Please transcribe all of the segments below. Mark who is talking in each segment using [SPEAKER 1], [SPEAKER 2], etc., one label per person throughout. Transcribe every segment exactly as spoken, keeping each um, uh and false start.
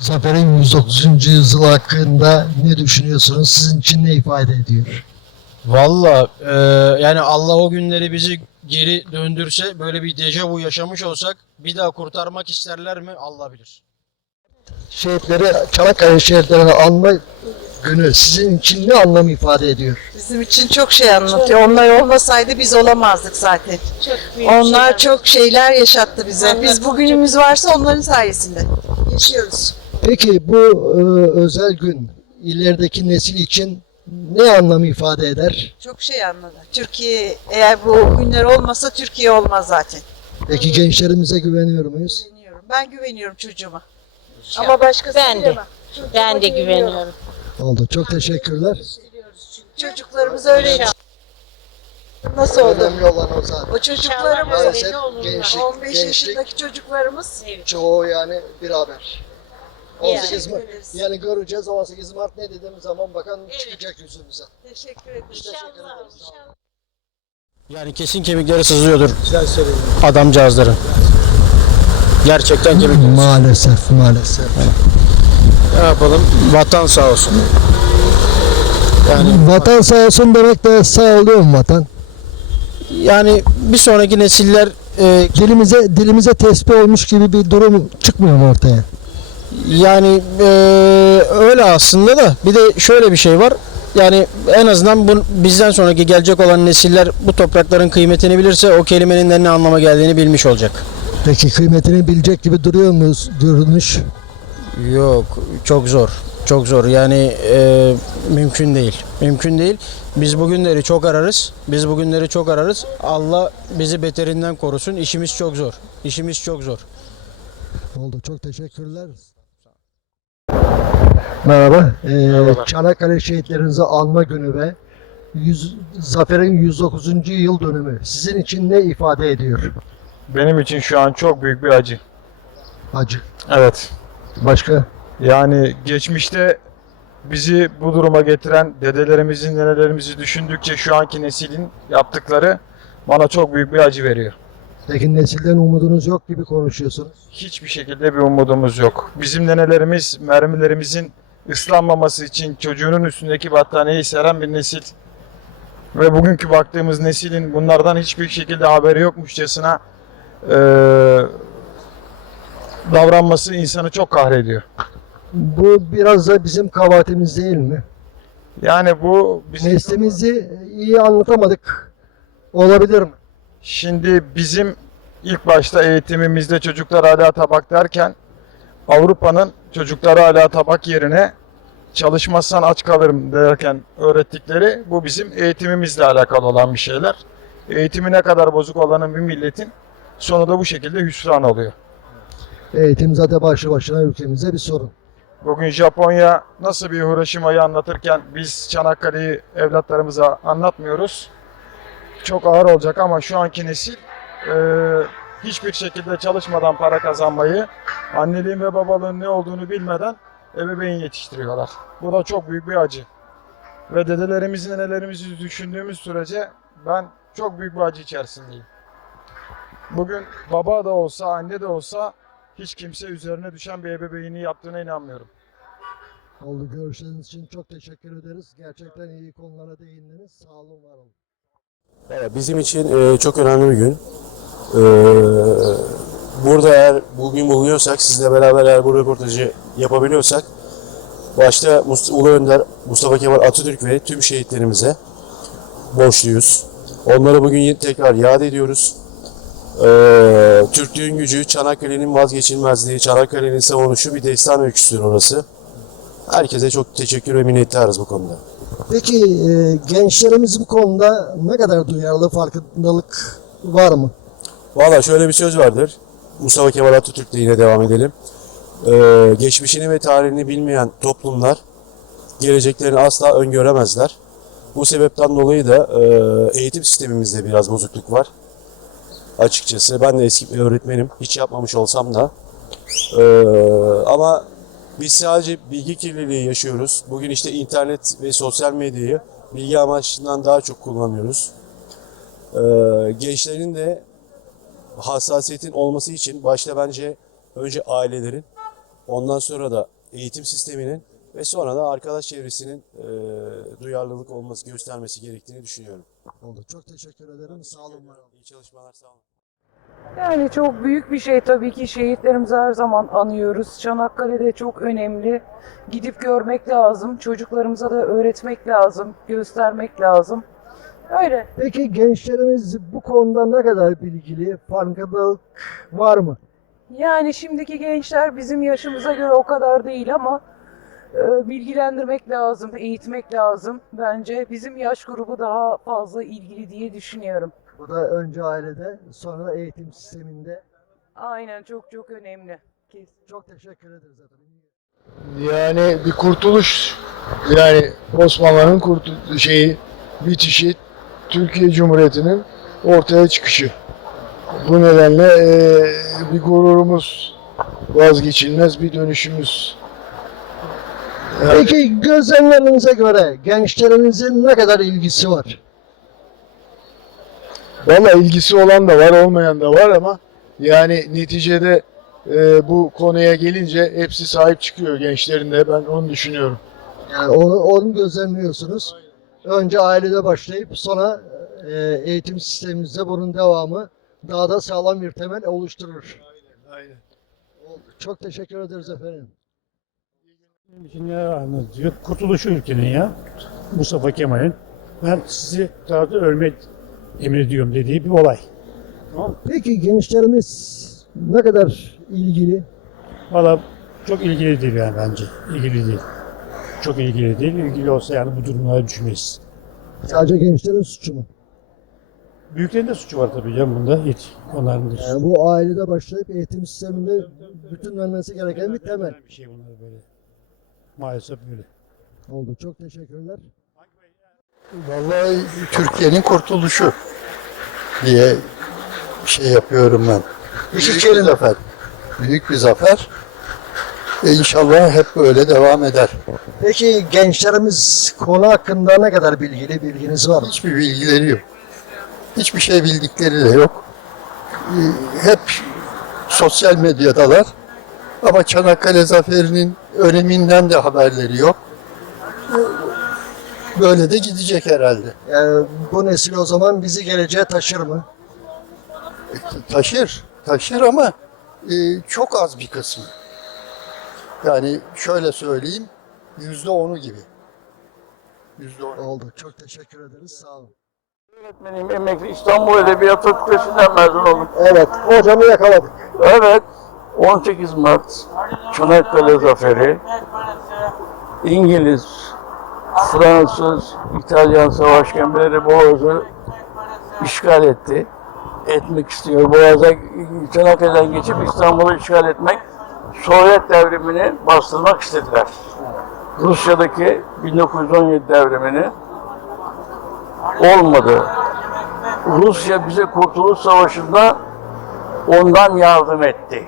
[SPEAKER 1] Zafer'in yüz dokuzuncu yılı hakkında ne düşünüyorsunuz? Sizin için ne ifade ediyor?
[SPEAKER 2] Valla e, yani Allah o günleri bizi geri döndürse, böyle bir dejavu yaşamış olsak bir daha kurtarmak isterler mi? Allah bilir.
[SPEAKER 1] Şehitleri, Çanakkale şehitlerini anma günü sizin için ne anlam ifade ediyor?
[SPEAKER 3] Bizim için çok şey anlatıyor. Onlar olmasaydı biz olamazdık zaten. Onlar çok şeyler yaşattı bize. Biz bugünümüz varsa onların sayesinde yaşıyoruz.
[SPEAKER 1] Peki bu e, özel gün ilerideki nesil için ne anlam ifade eder?
[SPEAKER 3] Çok şey anladı. Türkiye, eğer bu günler olmasa Türkiye olmaz zaten.
[SPEAKER 1] Peki gençlerimize güveniyor muyuz?
[SPEAKER 3] Güveniyorum. Ben güveniyorum çocuğuma.
[SPEAKER 4] Ama başkası ben de. Ben de güveniyorum.
[SPEAKER 1] Oldu. Çok teşekkürler.
[SPEAKER 3] Çocuklarımız öyle. Nasıl oldu?
[SPEAKER 1] Önemli olan o zaten.
[SPEAKER 3] O çocuklarımız,
[SPEAKER 1] Maalesef
[SPEAKER 4] ne olur
[SPEAKER 1] gençlik,
[SPEAKER 3] on beş
[SPEAKER 1] gençlik
[SPEAKER 3] yaşındaki çocuklarımız
[SPEAKER 1] çoğu yani bir haber. on sekiz
[SPEAKER 3] Teşekkür
[SPEAKER 1] Mart,
[SPEAKER 3] ederiz.
[SPEAKER 1] yani göreceğiz on sekiz Mart ne dediğimiz zaman bakalım çıkacak yüzümüze.
[SPEAKER 3] Teşekkür ederim.
[SPEAKER 1] Teşekkür ederiz.
[SPEAKER 2] Yani kesin kemikleri sızlıyordur adamcağızların. Gerçekten kemikleri.
[SPEAKER 1] Maalesef, maalesef.
[SPEAKER 2] Ne yapalım? Vatan sağ olsun. Yani
[SPEAKER 1] Vatan sağ olsun demek de sağ oluyor mu vatan?
[SPEAKER 2] yani bir sonraki nesiller e,
[SPEAKER 1] Dilimize dilimize tespih olmuş gibi bir durum çıkmıyor mu ortaya?
[SPEAKER 2] yani e, öyle aslında da bir de şöyle bir şey var. Yani en azından bu, bizden sonraki gelecek olan nesiller bu toprakların kıymetini bilirse o kelimenin de ne anlama geldiğini bilmiş olacak.
[SPEAKER 1] Peki kıymetini bilecek gibi duruyor muyuz görünüş?
[SPEAKER 2] Yok, çok zor. Çok zor. Yani e, mümkün değil. Mümkün değil. Biz bugünleri çok ararız. Biz bugünleri çok ararız. Allah bizi beterinden korusun. İşimiz çok zor. İşimiz çok zor.
[SPEAKER 1] Oldu. Çok teşekkürler. Merhaba. Ee,
[SPEAKER 2] Merhabalar.
[SPEAKER 1] Çanakkale şehitlerinizi anma günü ve yüz, Zafer'in yüz dokuzuncu yıl dönümü sizin için ne ifade ediyor?
[SPEAKER 5] Benim için şu an çok büyük bir acı.
[SPEAKER 1] Acı.
[SPEAKER 5] Evet.
[SPEAKER 1] Başka?
[SPEAKER 5] Yani geçmişte bizi bu duruma getiren dedelerimizin, nenelerimizi düşündükçe şu anki neslin yaptıkları bana çok büyük bir acı veriyor.
[SPEAKER 1] Peki nesilden umudunuz yok gibi konuşuyorsunuz.
[SPEAKER 5] Hiçbir şekilde bir umudumuz yok. Bizim nenelerimiz mermilerimizin ıslanmaması için çocuğunun üstündeki battaniyeyi seren bir nesil. Ve bugünkü baktığımız neslin bunlardan hiçbir şekilde haberi yokmuşçasına eee davranması insanı çok kahrediyor.
[SPEAKER 1] Bu biraz da bizim kabahatimiz değil mi?
[SPEAKER 5] Yani bu bizim
[SPEAKER 1] Neslimizi iyi anlatamadık. Olabilir mi?
[SPEAKER 5] şimdi bizim ilk başta eğitimimizde çocuklar hala tabak derken Avrupa'nın çocuklara hala tabak yerine çalışmazsan aç kalırım derken öğrettikleri bu bizim eğitimimizle alakalı olan bir şeyler. Eğitimi ne kadar bozuk olanın bir milletin sonu da bu şekilde hüsran oluyor.
[SPEAKER 1] Eğitim zaten başlı başına ülkemize bir sorun.
[SPEAKER 5] Bugün Japonya nasıl bir Hiroşima'yı anlatırken biz Çanakkale'yi evlatlarımıza anlatmıyoruz. Çok ağır olacak ama şu anki nesil e, hiçbir şekilde çalışmadan para kazanmayı, anneliğin ve babalığın ne olduğunu bilmeden ebeveyn yetiştiriyorlar. Bu da çok büyük bir acı. Ve dedelerimizi, nenelerimizi düşündüğümüz sürece ben çok büyük bir acı içerisindeyim. Bugün baba da olsa, anne de olsa hiç kimse üzerine düşen bir ebeveyni yaptığına inanmıyorum.
[SPEAKER 1] Oldu. Görüşleriniz için çok teşekkür ederiz. Gerçekten iyi konulara değindiniz. Sağ olun, var olun.
[SPEAKER 6] Evet, bizim için e, çok önemli bir gün. E, burada eğer bugün bulunuyorsak, sizle beraber eğer bu röportajı yapabiliyorsak, başta Must- Ulu Önder Mustafa Kemal Atatürk ve tüm şehitlerimize borçluyuz. Onları bugün tekrar yad ediyoruz. E, Türklüğün gücü, Çanakkale'nin vazgeçilmezliği, Çanakkale'nin savunuşu bir destan öyküsüdür orası. Herkese çok teşekkür ve minnettarız bu konuda.
[SPEAKER 1] Peki e, gençlerimiz bu konuda ne kadar duyarlı, farkındalık var mı?
[SPEAKER 6] Valla şöyle bir söz vardır. Mustafa Kemal Atatürk'le yine devam edelim. Ee, geçmişini ve tarihini bilmeyen toplumlar geleceklerini asla öngöremezler. Bu sebepten dolayı da e, eğitim sistemimizde biraz bozukluk var. Açıkçası ben de eski bir öğretmenim. Hiç yapmamış olsam da. Ee, ama biz sadece bilgi kirliliği yaşıyoruz. Bugün işte internet ve sosyal medyayı bilgi amaçlarından daha çok kullanıyoruz. Ee, gençlerin de hassasiyetin olması için başta bence önce ailelerin, ondan sonra da eğitim sisteminin ve sonra da arkadaş çevresinin e, duyarlılık olması, göstermesi gerektiğini düşünüyorum.
[SPEAKER 1] Oldu. Çok teşekkür ederim. Sağ olun. var olun.
[SPEAKER 6] İyi çalışmalar, sağ olun.
[SPEAKER 7] Yani çok büyük bir şey tabii ki, şehitlerimizi her zaman anıyoruz. Çanakkale'de çok önemli. Gidip görmek lazım. Çocuklarımıza da öğretmek lazım, göstermek lazım. Öyle.
[SPEAKER 1] Peki gençlerimiz bu konuda ne kadar bilgili? Farkındalık var mı?
[SPEAKER 7] Yani şimdiki gençler bizim yaşımıza göre o kadar değil ama e, bilgilendirmek lazım, eğitmek lazım. Bence bizim yaş grubu daha fazla ilgili diye düşünüyorum.
[SPEAKER 1] Bu da önce ailede, sonra eğitim sisteminde.
[SPEAKER 7] Aynen, çok çok önemli. Kesin.
[SPEAKER 1] Çok teşekkür ederiz efendim.
[SPEAKER 8] Yani bir kurtuluş, yani Osmanlı'nın kurtul şeyi bitişi, Türkiye Cumhuriyeti'nin ortaya çıkışı. Bu nedenle eee, bir gururumuz, vazgeçilmez bir dönüşümüz. Yani
[SPEAKER 1] Peki gözlemlerinize göre gençlerimizin ne kadar ilgisi var?
[SPEAKER 8] valla ilgisi olan da var, olmayan da var ama yani neticede eee, bu konuya gelince hepsi sahip çıkıyor gençlerin de, ben onu düşünüyorum.
[SPEAKER 1] Yani onu, onu gözlemliyorsunuz. Önce ailede başlayıp sonra e, eğitim sistemimizde bunun devamı daha da sağlam bir temel oluşturur.
[SPEAKER 8] Aynen.
[SPEAKER 1] Oldu. Çok teşekkür ederiz efendim.
[SPEAKER 9] Benim için ne anlatıyor? Kurtuluşu ülkenin ya. Mustafa Kemal'in. Ben sizi tarafta ölmek emrediyorum dediği bir olay.
[SPEAKER 1] Peki gençlerimiz ne kadar ilgili?
[SPEAKER 9] Valla çok ilgili değil yani bence. İlgili değil. Çok ilgili değil. İlgili olsa yani bu durumlara düşmeyiz.
[SPEAKER 1] Sadece gençlerin suçu mu?
[SPEAKER 9] Büyüklerin de suçu var tabii canım bunda. Hiç. Onların da suçu.
[SPEAKER 1] Yani bu ailede başlayıp eğitim sisteminde bütünlenmesi gereken bir temel.
[SPEAKER 9] Bir şey bunlar böyle. Maalesef böyle.
[SPEAKER 1] Oldu. Çok teşekkürler.
[SPEAKER 10] Vallahi Türkiye'nin kurtuluşu diye şey yapıyorum ben. Büyük bir zafer. Büyük bir zafer. E İnşallah hep böyle devam eder.
[SPEAKER 1] Peki gençlerimiz konu hakkında ne kadar bilgili? Bilginiz var mı?
[SPEAKER 10] Hiçbir bilgileri yok. Hiçbir şey bildikleri de yok. E, Hep sosyal medyadalar. Ama Çanakkale Zaferi'nin öneminden de haberleri yok. E, Böyle de gidecek herhalde.
[SPEAKER 1] Yani bu nesil o zaman bizi geleceğe taşır mı?
[SPEAKER 10] Taşır, taşır ama e, çok az bir kısmı. Yani şöyle söyleyeyim, yüzde onu gibi. Yüzde on.
[SPEAKER 1] Oldu. Çok teşekkür ederiz. Sağ olun.
[SPEAKER 11] Öğretmenim, emekli İstanbul Edebiyat Fakültesinden mezun oldum.
[SPEAKER 1] Evet. Hocamı yakaladık.
[SPEAKER 11] Evet, on sekiz Mart Çanakkale Zaferi, İngiliz, Fransız, İtalyan savaş gemileri Boğaz'ı işgal etti. Etmek istiyor. Boğaz'a, Çanakkale'den geçip İstanbul'u işgal etmek, Sovyet devrimini bastırmak istediler. Rusya'daki bin dokuz yüz on yedi devrimini olmadı. Rusya bize Kurtuluş Savaşı'nda ondan yardım etti.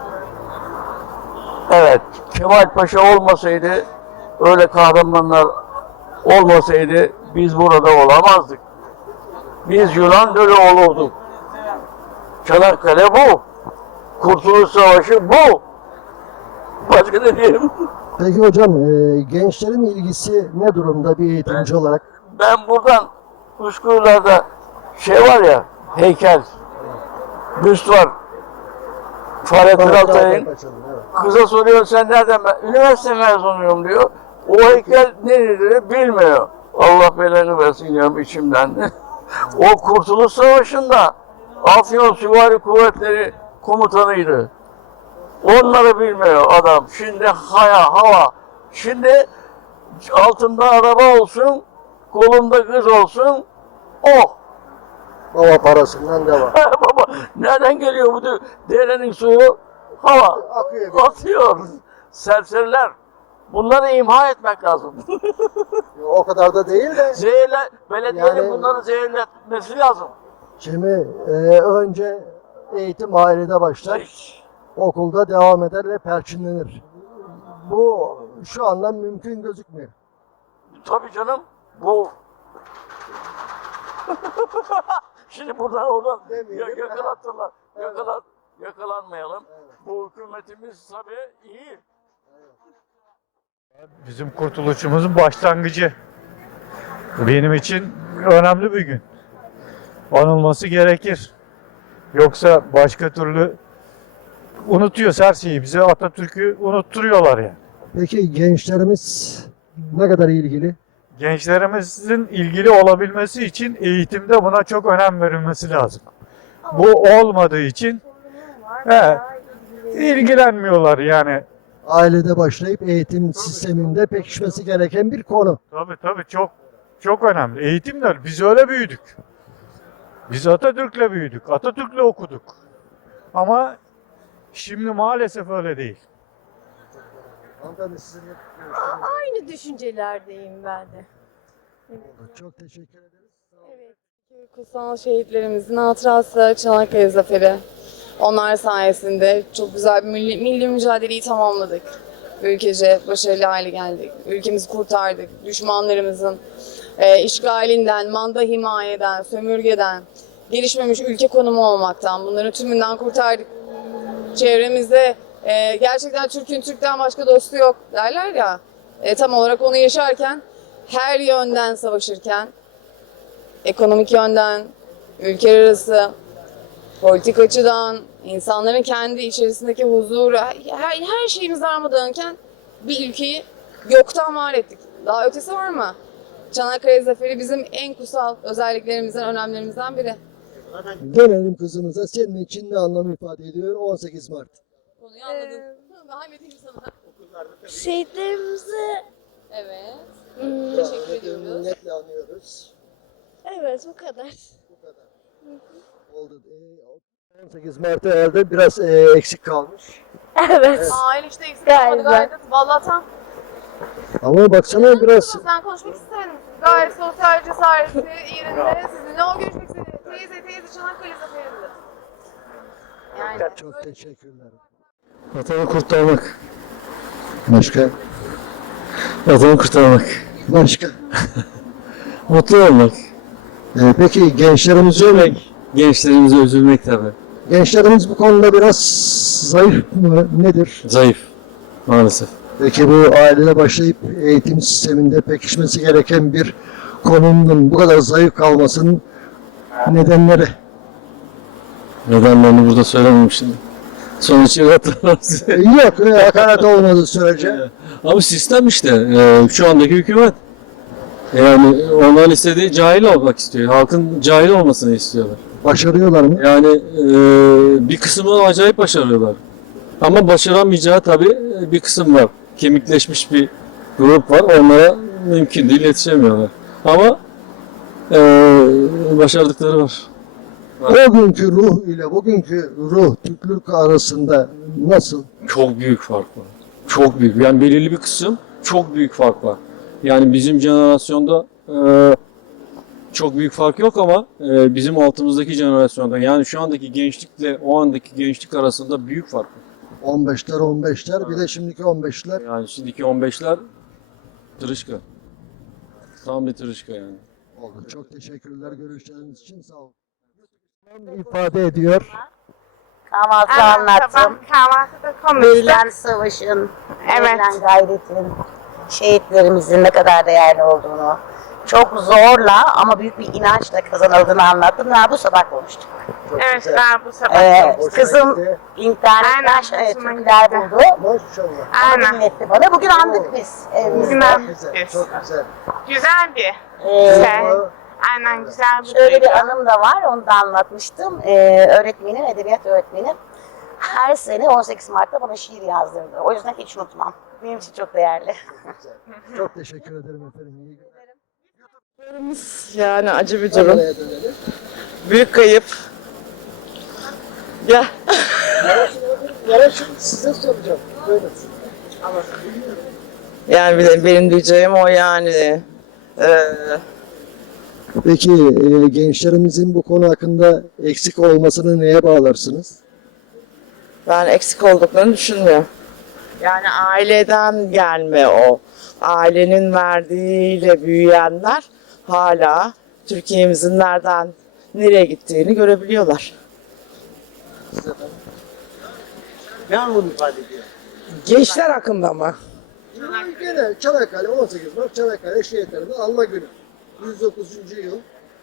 [SPEAKER 11] Evet, Kemal Paşa olmasaydı, öyle kahramanlar olmasaydı biz burada olamazdık. Biz Yunan dölü olurduk. Çanakkale bu. Kurtuluş Savaşı bu. Başka ne diyeyim?
[SPEAKER 1] Peki hocam e, gençlerin ilgisi ne durumda bir eğitimci olarak?
[SPEAKER 11] Ben buradan Uşkuyular'da şey var ya, heykel, büst var. Fahrettin Altay'ın. Kıza soruyor sen nereden, ben üniversite mezunuyum diyor. O heykel nedir bilmiyor. Allah belanı versin diyorum içimden. O Kurtuluş Savaşı'nda Afyon Süvari Kuvvetleri komutanıydı. Onları bilmiyor adam. Şimdi haya hava. Şimdi altında araba olsun, kolunda kız olsun. Oh!
[SPEAKER 1] Baba parasından devam.
[SPEAKER 11] Baba nereden geliyor bu derenin suyu? Hava
[SPEAKER 1] Akıyor.
[SPEAKER 11] atıyor. Serseriler. Bunları imha etmek lazım.
[SPEAKER 1] O kadar da değil de.
[SPEAKER 11] Zehirle, belediyenin
[SPEAKER 1] Yani-
[SPEAKER 11] bunları zehirletmesi lazım.
[SPEAKER 1] Şimdi e, önce eğitim ailede başlar. Okulda devam eder ve perçinlenir. Bu şu anda mümkün gözükmüyor.
[SPEAKER 11] Tabii canım bu. Şimdi buradan oradan
[SPEAKER 1] Demeyelim.
[SPEAKER 11] yakalatırlar.
[SPEAKER 1] Evet.
[SPEAKER 11] Yakalan, yakalanmayalım. Bu hükümetimiz tabii iyi.
[SPEAKER 9] Bizim kurtuluşumuzun başlangıcı. Benim için önemli bir gün. Anılması gerekir. Yoksa başka türlü unutuyoruz her şeyi. Bize Atatürk'ü unutturuyorlar yani.
[SPEAKER 1] Peki gençlerimiz ne kadar ilgili?
[SPEAKER 9] Gençlerimizin ilgili olabilmesi için eğitimde buna çok önem verilmesi lazım. Bu olmadığı için he, ilgilenmiyorlar yani.
[SPEAKER 1] Ailede başlayıp eğitim sisteminde pekişmesi gereken bir konu.
[SPEAKER 9] Tabii tabii çok çok önemli. Eğitimler biz öyle büyüdük. Biz Atatürk'le büyüdük. Atatürk'le okuduk. Ama şimdi maalesef öyle değil.
[SPEAKER 1] Hanımefendi sizin
[SPEAKER 4] Aynı düşüncelerdeyim ben de.
[SPEAKER 1] çok teşekkür ederiz.
[SPEAKER 4] Evet.
[SPEAKER 7] Kutsal şehitlerimizin hatırası Çanakkale Zaferi. Onlar sayesinde çok güzel bir milli, milli mücadeleyi tamamladık. Ülkece başarılı hale geldik. Ülkemizi kurtardık. Düşmanlarımızın e, işgalinden, manda himayeden, sömürgeden, gelişmemiş ülke konumu olmaktan, bunların tümünden kurtardık. Çevremizde e, gerçekten Türk'ün Türk'ten başka dostu yok derler ya. E, tam olarak onu yaşarken, her yönden savaşırken, ekonomik yönden, ülkeler arası, politik açıdan, insanların kendi içerisindeki huzuru, her, her şeyimiz darmadağınken bir ülkeyi yoktan var ettik. Daha ötesi var mı? Çanakkale Zaferi bizim en kutsal özelliklerimizden, önemlerimizden biri.
[SPEAKER 1] Dönelim kızımıza. Senin için ne anlam ifade ediyor on sekiz Mart?
[SPEAKER 7] Konuyu anladın. Daha anlatayım sana.
[SPEAKER 4] Şehitlerimizi
[SPEAKER 7] Evet.
[SPEAKER 4] hmm,
[SPEAKER 7] Teşekkür ediyoruz.
[SPEAKER 1] Minnetle anıyoruz.
[SPEAKER 4] evet bu kadar.
[SPEAKER 1] Bu kadar. Oldu. Ee, on sekiz Mart'ta herhalde biraz e, eksik kalmış.
[SPEAKER 4] Evet.
[SPEAKER 7] Aile işte eksik
[SPEAKER 4] Galiba.
[SPEAKER 7] olmadı gayet. Vallahi tam.
[SPEAKER 1] Ama baksana biraz
[SPEAKER 7] Sen konuşmak isterim. Gayet sosyal cesareti yerinde. Sizinle o görüşmek istedi. Teyze teyze Çanakkale Zaferi'nde. Yani.
[SPEAKER 1] çok teşekkürler.
[SPEAKER 10] Vatanı kurtarmak.
[SPEAKER 1] Başka?
[SPEAKER 10] Vatanı kurtarmak.
[SPEAKER 1] Başka?
[SPEAKER 10] Mutlu olmak.
[SPEAKER 1] Ee, peki gençlerimiz
[SPEAKER 10] Gençlerimize üzülmek tabii.
[SPEAKER 1] gençlerimiz bu konuda biraz zayıf mı? Nedir?
[SPEAKER 10] Zayıf. Maalesef.
[SPEAKER 1] Peki bu ailede başlayıp eğitim sisteminde pekişmesi gereken bir konunun bu kadar zayıf kalmasının nedenleri?
[SPEAKER 10] Nedenlerini burada söylemem şimdi. Sonuç yaratılmaz.
[SPEAKER 1] Ee, Yok, e, hakaret olmadığı sürece.
[SPEAKER 10] Ama sistem işte. e, Şu andaki hükümet. Yani onların istediği cahil olmak istiyor. Halkın cahil olmasını istiyorlar.
[SPEAKER 1] Başarıyorlar mı?
[SPEAKER 10] Yani e, bir kısmını acayip başarıyorlar. Ama başaramayacağı tabii bir kısım var. Kemikleşmiş bir grup var. Onlara mümkün değil, yetişemiyorlar. Ama e, başardıkları var.
[SPEAKER 1] O günkü ruh ile bugünkü ruh Türklük arasında nasıl?
[SPEAKER 10] Çok büyük fark var. Çok büyük. Yani belirli bir kısım çok büyük fark var. Yani bizim jenerasyonda e, çok büyük fark yok ama e, bizim altımızdaki jenerasyonda yani şu andaki gençlikle o andaki gençlik arasında büyük fark var.
[SPEAKER 1] on beşler on beşler bir de şimdiki on beşler.
[SPEAKER 10] Yani şimdiki on beşler tırışka. Tam bir tırışka yani.
[SPEAKER 1] Oldu. Çok teşekkürler görüşleriniz için sağ olun. İfade ediyor.
[SPEAKER 4] Kahvaltı anlattım. Kahvaltıda verilen savaşın, verilen gayretin, şehitlerimizin ne kadar değerli olduğunu, çok zorla ama büyük bir inançla kazanıldığını anlattım. Daha bu sabah konuştuk.
[SPEAKER 1] Evet,
[SPEAKER 4] daha bu sabah ee, Kızım internetten şöyle Türkler buldu.
[SPEAKER 1] Maşallah.
[SPEAKER 4] Onu dinletti bana. Bugün andık biz evimizde.
[SPEAKER 1] Çok güzel. Çok güzel.
[SPEAKER 4] Güzel bir.
[SPEAKER 1] Ee,
[SPEAKER 4] Aynen güzel bir Şöyle bir anım da var, onu da anlatmıştım. Ee, öğretmenim, edebiyat öğretmenim her sene on sekiz Mart'ta bana şiir yazdırdı. O yüzden hiç unutmam. Benim için çok değerli.
[SPEAKER 1] Çok teşekkür ederim efendim. İyi günler.
[SPEAKER 3] Yani acı bir durum.
[SPEAKER 1] Nereye dönelim?
[SPEAKER 3] Büyük kayıp. Ya.
[SPEAKER 1] Ya şimdi size soracağım. Buyurun.
[SPEAKER 3] Yani benim, benim diyeceğim o yani. Ee,
[SPEAKER 1] Peki e, gençlerimizin bu konu hakkında eksik olmasını neye bağlarsınız?
[SPEAKER 3] ben eksik olduklarını düşünmüyorum. Yani aileden gelme o. Ailenin verdiğiyle büyüyenler hala Türkiye'mizin nereden nereye gittiğini görebiliyorlar.
[SPEAKER 1] Ne anlam ifade ediyor?
[SPEAKER 3] Gençler hakkında mı?
[SPEAKER 1] Gene Çanakkale on sekiz Mart Çanakkale şehitlerini anma günü. yüz dokuzuncu yıl.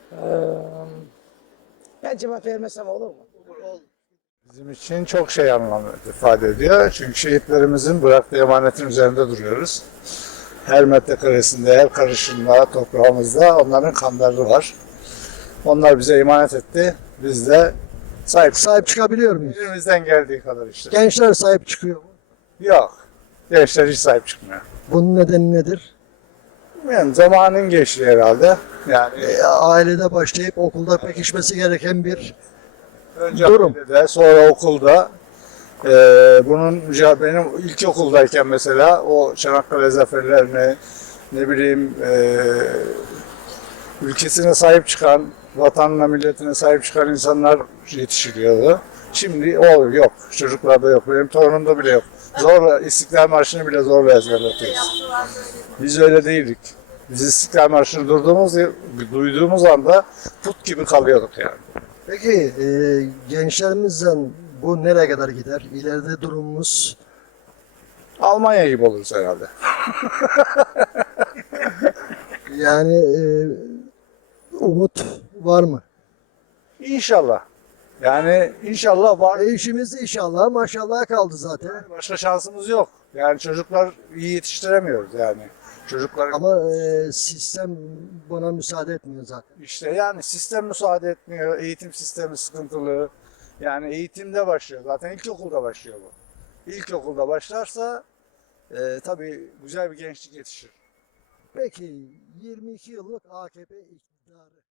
[SPEAKER 7] Ben cevap vermesem olur mu?
[SPEAKER 9] Bizim için çok şey anlam ifade ediyor. Çünkü şehitlerimizin bıraktığı emanetin üzerinde duruyoruz. Her metrekaresinde, her karışımda, toprağımızda onların kanları var. Onlar bize emanet etti. Biz de sahip
[SPEAKER 1] Sahip çıkabiliyor muyuz?
[SPEAKER 9] elimizden geldiği kadar işte.
[SPEAKER 1] Gençler sahip çıkıyor mu?
[SPEAKER 9] Yok. Gençler hiç sahip çıkmıyor.
[SPEAKER 1] Bunun nedeni nedir?
[SPEAKER 9] Yani zamanın geçtiği herhalde. Yani
[SPEAKER 1] E, ailede başlayıp okulda pekişmesi gereken bir
[SPEAKER 9] önce
[SPEAKER 1] durum.
[SPEAKER 9] ailede, sonra okulda. Ee, bunun müca- benim ilkokuldayken mesela o Çanakkale zaferlerine ne bileyim e, ülkesine sahip çıkan, vatanına, milletine sahip çıkan insanlar yetiştiriyordu. Şimdi o yok. Çocuklarda yok. Benim torunumda bile yok. Zorla İstiklal Marşı'nı bile zorla ezberletiyoruz. Biz öyle değildik. Biz İstiklal Marşı'nı durduğumuz, duyduğumuz anda put gibi kalıyorduk yani.
[SPEAKER 1] Peki e, gençlerimizden bu nereye kadar gider? İleride durumumuz
[SPEAKER 9] Almanya gibi oluruz herhalde.
[SPEAKER 1] yani e, umut var mı?
[SPEAKER 9] İnşallah. Yani inşallah var.
[SPEAKER 1] E, işimiz inşallah maşallah kaldı zaten.
[SPEAKER 9] Başka şansımız yok. Yani çocuklar iyi yetiştiremiyoruz yani. Çocuklar
[SPEAKER 1] Ama e, sistem buna müsaade etmiyor zaten.
[SPEAKER 9] işte yani sistem müsaade etmiyor. Eğitim sistemi sıkıntılı. Yani eğitimde başlıyor. Zaten ilkokulda başlıyor bu. İlkokulda başlarsa e, tabii güzel bir gençlik yetişir.
[SPEAKER 1] Peki yirmi iki yıllık A K P iktidarı